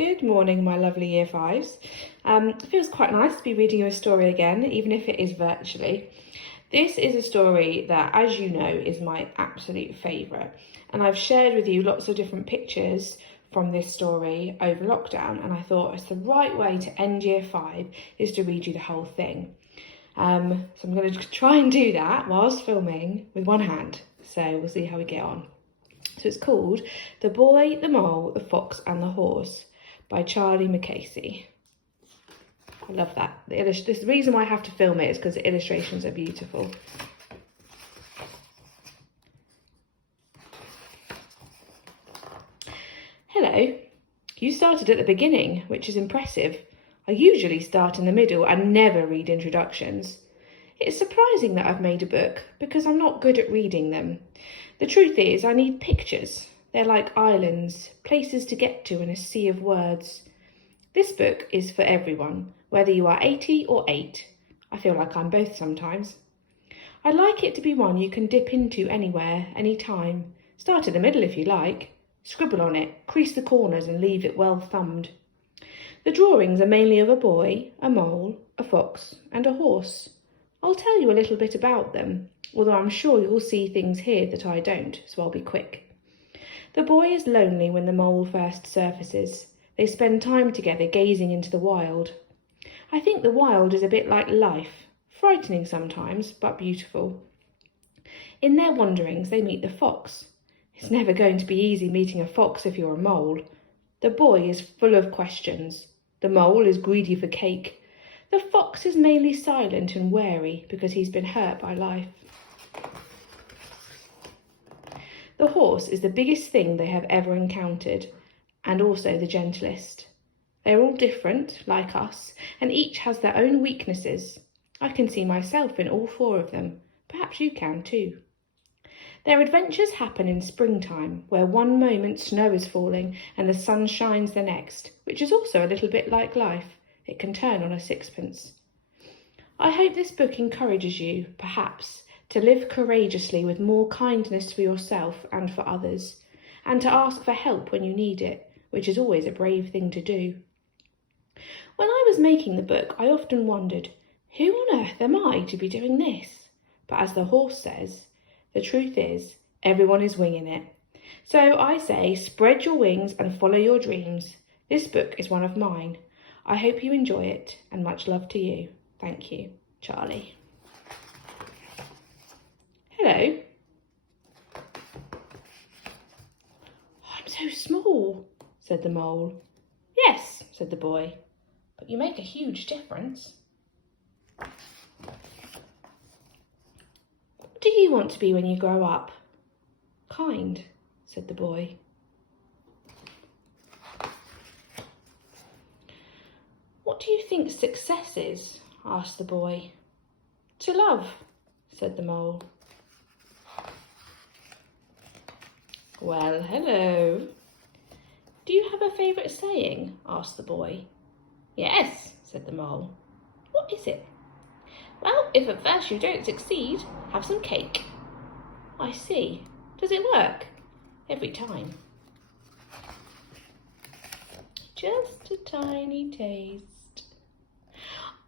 Good morning, my lovely Year 5s. It feels quite nice to be reading you a story again, even if it is virtually. This is a story that, as you know, is my absolute favourite. And I've shared with you lots of different pictures from this story over lockdown. And I thought it's the right way to end Year 5 is to read you the whole thing. So I'm going to try and do that whilst filming with one hand. So we'll see how we get on. So it's called The Boy, the Mole, the Fox and the Horse by Charlie Mackesy. I love that. The reason why I have to film it is because the illustrations are beautiful. Hello. You started at the beginning, which is impressive. I usually start in the middle and never read introductions. It's surprising that I've made a book because I'm not good at reading them. The truth is, I need pictures. They're like islands, places to get to in a sea of words. This book is for everyone, whether you are 80 or 8. I feel like I'm both sometimes. I'd like it to be one you can dip into anywhere, anytime. Start in the middle if you like. Scribble on it, crease the corners and leave it well thumbed. The drawings are mainly of a boy, a mole, a fox and a horse. I'll tell you a little bit about them, although I'm sure you'll see things here that I don't, so I'll be quick. The boy is lonely when the mole first surfaces. They spend time together gazing into the wild. I think the wild is a bit like life, frightening sometimes, but beautiful. In their wanderings, they meet the fox. It's never going to be easy meeting a fox if you're a mole. The boy is full of questions. The mole is greedy for cake. The fox is mainly silent and wary because he's been hurt by life. The horse is the biggest thing they have ever encountered, and also the gentlest. They're all different, like us, and each has their own weaknesses. I can see myself in all 4 of them. Perhaps you can too. Their adventures happen in springtime, where one moment snow is falling and the sun shines the next, which is also a little bit like life. It can turn on a sixpence. I hope this book encourages you, perhaps, to live courageously with more kindness for yourself and for others, and to ask for help when you need it, which is always a brave thing to do. When I was making the book, I often wondered, who on earth am I to be doing this? But as the horse says, the truth is, everyone is winging it. So I say, spread your wings and follow your dreams. This book is one of mine. I hope you enjoy it, and much love to you. Thank you, Charlie. Hello. I'm so small, said the mole. Yes, said the boy, but you make a huge difference. What do you want to be when you grow up? Kind, said the boy. What do you think success is? Asked the boy. To love, said the mole. Well, hello. Do you have a favourite saying? Asked the boy. Yes, said the mole. What is it? Well, if at first you don't succeed, have some cake. I see. Does it work? Every time. Just a tiny taste.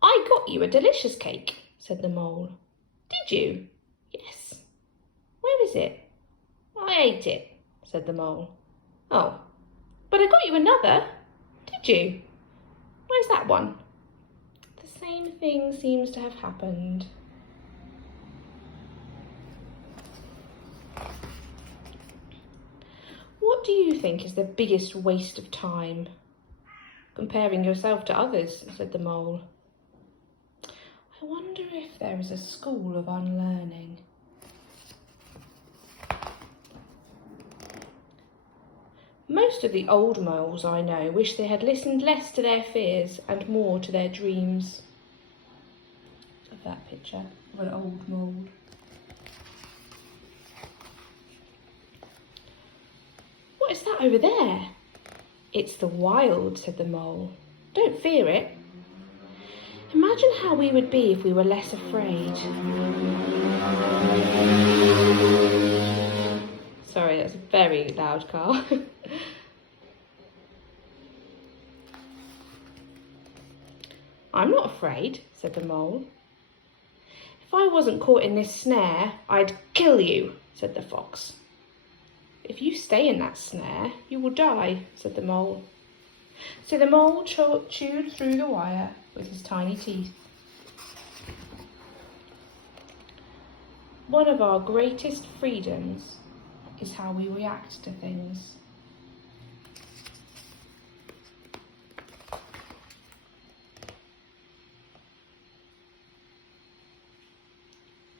I got you a delicious cake, said the mole. Did you? Yes. Where is it? I ate it, said the mole. Oh, but I got you another. Did you? Where's that one? The same thing seems to have happened. What do you think is the biggest waste of time? Comparing yourself to others, said the mole. I wonder if there is a school of unlearning. Most of the old moles I know wish they had listened less to their fears and more to their dreams. Of that picture of an old mole. What is that over there? It's the wild, said the mole. Don't fear it. Imagine how we would be if we were less afraid. Sorry, that's a very loud car. I'm not afraid, said the mole. If I wasn't caught in this snare, I'd kill you, said the fox. If you stay in that snare, you will die, said the mole. So the mole chewed through the wire with his tiny teeth. One of our greatest freedoms is how we react to things.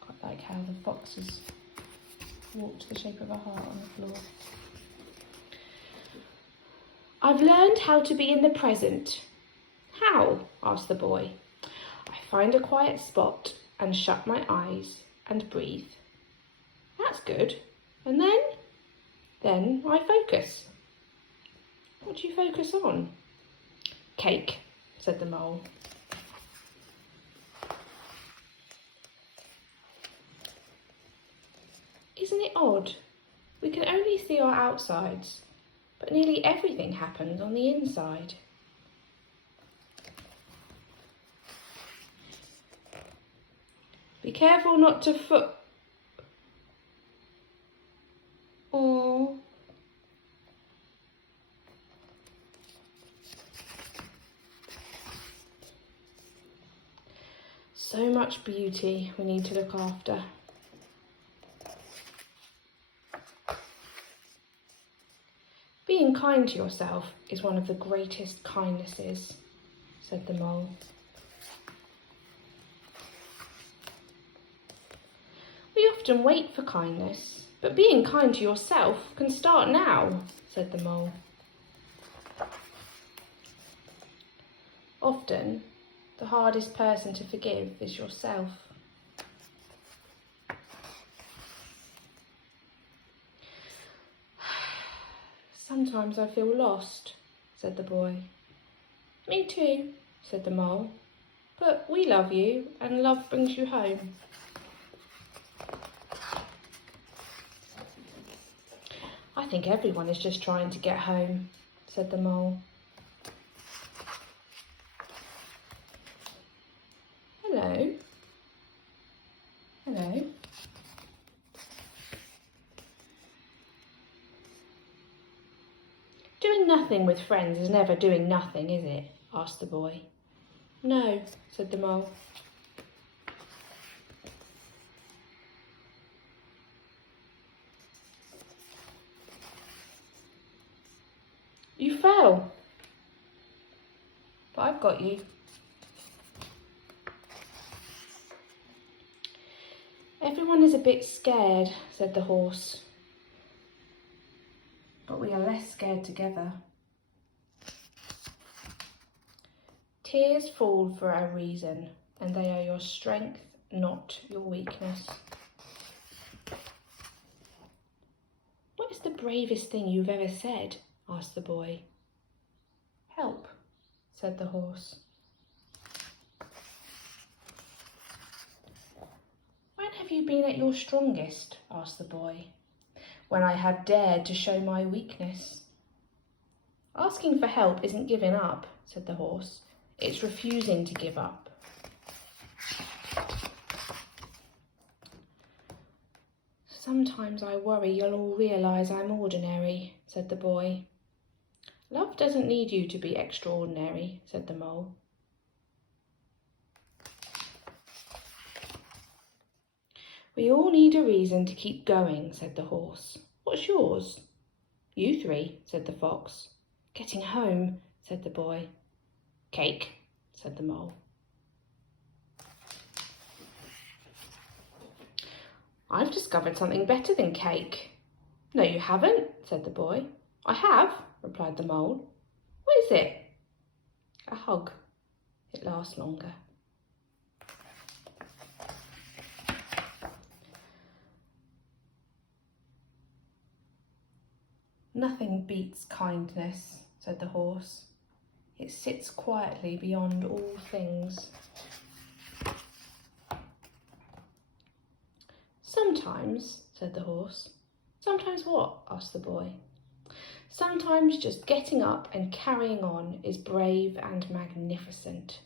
Quite like how the foxes walked the shape of a heart on the floor. I've learned how to be in the present. How? Asked the boy. I find a quiet spot and shut my eyes and breathe. That's good. And then? Then I focus. What do you focus on? Cake, said the mole. Isn't it odd? We can only see our outsides, but nearly everything happens on the inside. Be careful not to Oh. So much beauty we need to look after. Being kind to yourself is one of the greatest kindnesses, said the mole. We often wait for kindness, but being kind to yourself can start now, said the mole. Often, the hardest person to forgive is yourself. Sometimes I feel lost, said the boy. Me too, said the mole. But we love you, and love brings you home. I think everyone is just trying to get home, said the mole. Hello. Hello. Doing nothing with friends is never doing nothing, is it? Asked the boy. No, said the mole. You fell. But I've got you. Everyone is a bit scared, said the horse. But we are less scared together. Tears fall for a reason, and they are your strength, not your weakness. What is the bravest thing you've ever said? Asked the boy. Help, said the horse. When have you been at your strongest? Asked the boy. When I have dared to show my weakness. Asking for help isn't giving up, said the horse. It's refusing to give up. Sometimes I worry you'll all realise I'm ordinary, said the boy. Love doesn't need you to be extraordinary, said the mole. We all need a reason to keep going, said the horse. What's yours? You three, said the fox. Getting home, said the boy. Cake, said the mole. I've discovered something better than cake. No, you haven't, said the boy. I have, replied the mole. What is it? A hug. It lasts longer. Nothing beats kindness, said the horse. It sits quietly beyond all things. Sometimes, said the horse. Sometimes what? Asked the boy. Sometimes just getting up and carrying on is brave and magnificent.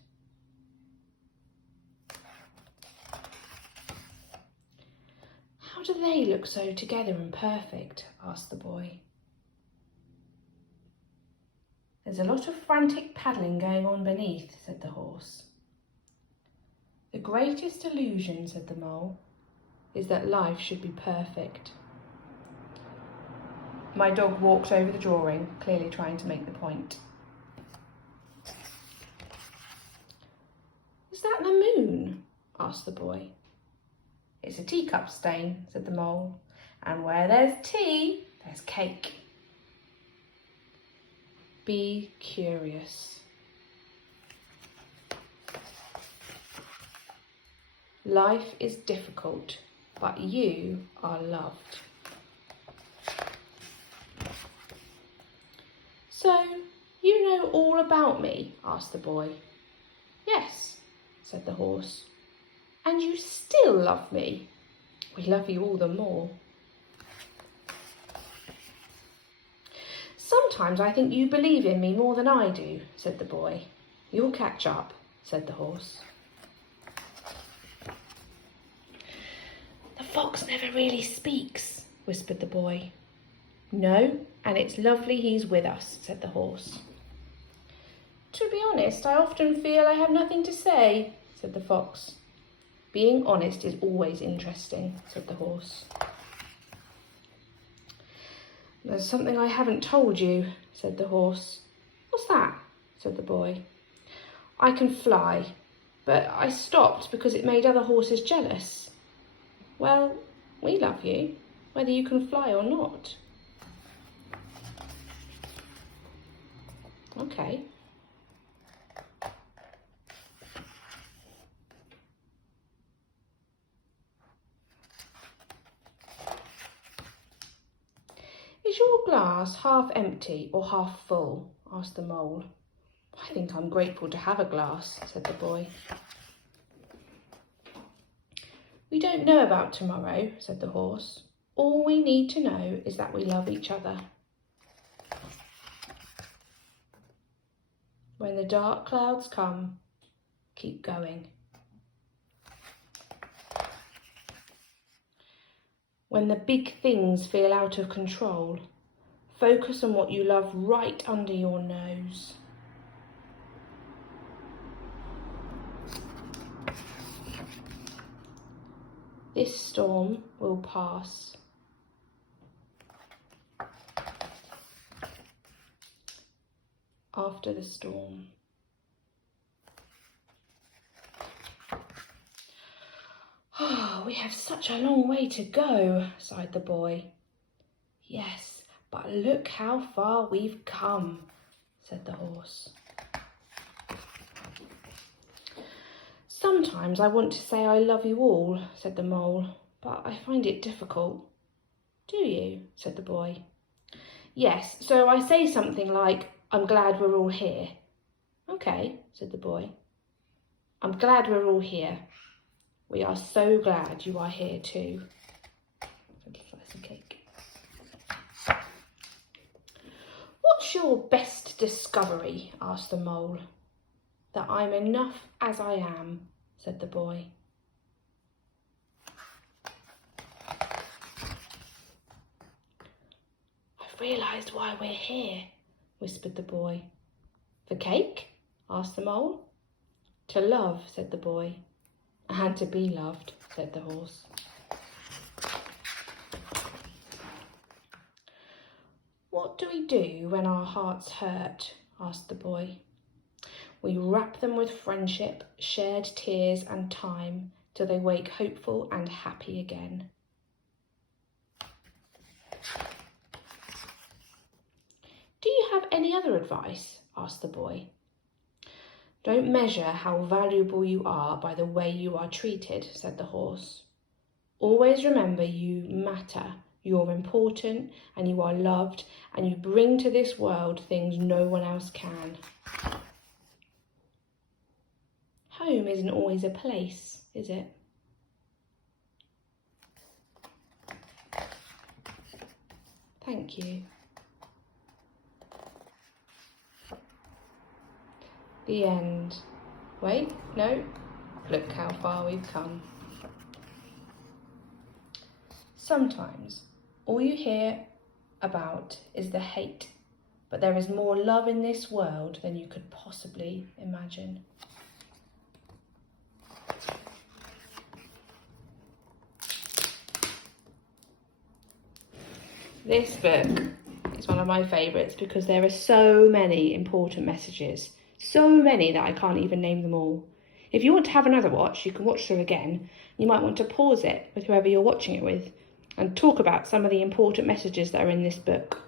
How do they look so together and perfect? Asked the boy. There's a lot of frantic paddling going on beneath, said the horse. The greatest illusion, said the mole, is that life should be perfect. My dog walked over the drawing, clearly trying to make the point. Is that the moon? Asked the boy. It's a teacup stain, said the mole, and where there's tea, there's cake. Be curious. Life is difficult, but you are loved. So, you know all about me? Asked the boy. Yes, said the horse. And you still love me? We love you all the more. Sometimes I think you believe in me more than I do, said the boy. You'll catch up, said the horse. The fox never really speaks, whispered the boy. No, and it's lovely he's with us, said the horse. To be honest, I often feel I have nothing to say, said the fox. Being honest is always interesting, said the horse. There's something I haven't told you, said the horse. What's that? Said the boy. I can fly, but I stopped because it made other horses jealous. Well, we love you, whether you can fly or not. Okay. Is your glass half empty or half full? Asked the mole. I think I'm grateful to have a glass, said the boy. We don't know about tomorrow, said the horse. All we need to know is that we love each other. When the dark clouds come, keep going. When the big things feel out of control, focus on what you love right under your nose. This storm will pass. After the storm. Oh, we have such a long way to go, sighed the boy. Yes, but look how far we've come, said the horse. Sometimes I want to say I love you all, said the mole, but I find it difficult. Do you? Said the boy. Yes, so I say something like, I'm glad we're all here. Okay, said the boy. I'm glad we're all here. We are so glad you are here too. A slice of cake. What's your best discovery? Asked the mole. That I'm enough as I am, said the boy. I've realised why we're here, whispered the boy. For cake? Asked the mole. To love, said the boy. And to be loved, said the horse. What do we do when our hearts hurt? Asked the boy. We wrap them with friendship, shared tears and time till they wake hopeful and happy again. Do you have any other advice? Asked the boy. Don't measure how valuable you are by the way you are treated, said the horse. Always remember you matter, you're important, and you are loved, and you bring to this world things no one else can. Home isn't always a place, is it? Thank you. The end. Wait, no. Look how far we've come. Sometimes all you hear about is the hate, but there is more love in this world than you could possibly imagine. This book is one of my favourites because there are so many important messages, so many that I can't even name them all. If you want to have another watch, you can watch through again. You might want to pause it with whoever you're watching it with and talk about some of the important messages that are in this book.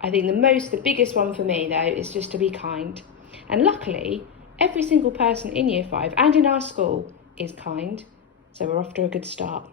I think the biggest one for me though is just to be kind. And luckily, every single person in Year 5 and in our school is kind. So we're off to a good start.